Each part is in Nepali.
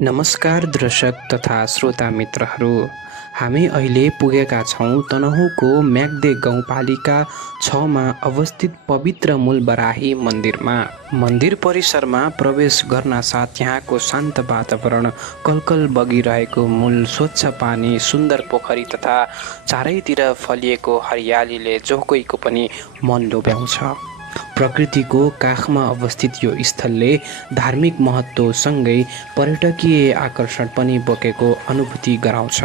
नमस्कार दर्शक तथा श्रोता मित्रहरू, हामी अहिले पुगेका छौँ तनहुँको म्याग्दे गाउँपालिका 6मा अवस्थित पवित्र मूलबराही मन्दिरमा। मन्दिर परिसरमा प्रवेश गर्न साथ यहाँको शान्त वातावरण, कलकल बगिरहेको मूल, स्वच्छ पानी, सुन्दर पोखरी तथा चारैतिर फलिएको हरियालीले जो कोहीको पनि मन लोभ्याउँछ। प्रकृतिको काखमा अवस्थित यो स्थलले धार्मिक महत्त्वसँगै पर्यटकीय आकर्षण पनि बोकेको अनुभूति गराउँछ।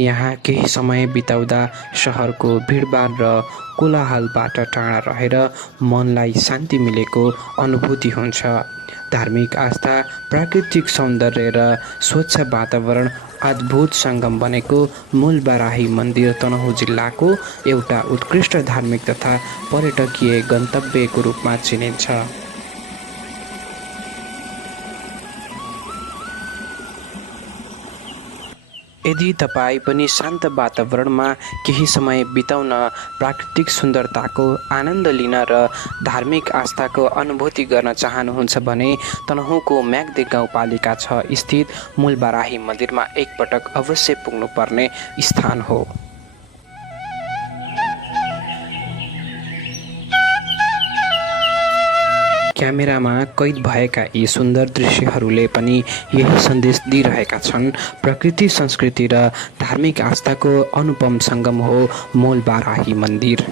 यहाँ केही समय बिताउँदा सहरको भिडभाड र कोलाहलबाट टाढा रहेर मनलाई शान्ति मिलेको अनुभूति हुन्छ। धार्मिक आस्था, प्राकृतिक सौन्दर्य र स्वच्छ वातावरण अद्भुत सङ्गम बनेको मूलबराही मन्दिर तनहुँ जिल्लाको एउटा उत्कृष्ट धार्मिक तथा पर्यटकीय गन्तव्यको रूपमा चिनिन्छ। यदि तपाईँ पनि शान्त वातावरणमा केही समय बिताउन, प्राकृतिक सुन्दरताको आनन्द लिन र धार्मिक आस्थाको अनुभूति गर्न चाहनुहुन्छ भने तनहुँको म्याग्दे गाउँपालिका 6 स्थित मूलबराही मन्दिरमा एकपटक अवश्य पुग्नुपर्ने स्थान हो। क्यामेरामा कैद भएका यी सुन्दर दृश्यहरूले पनि यही सन्देश दिइरहेका छन्। प्रकृति, संस्कृति र धार्मिक आस्थाको अनुपम सङ्गम हो मूलबराही मन्दिर।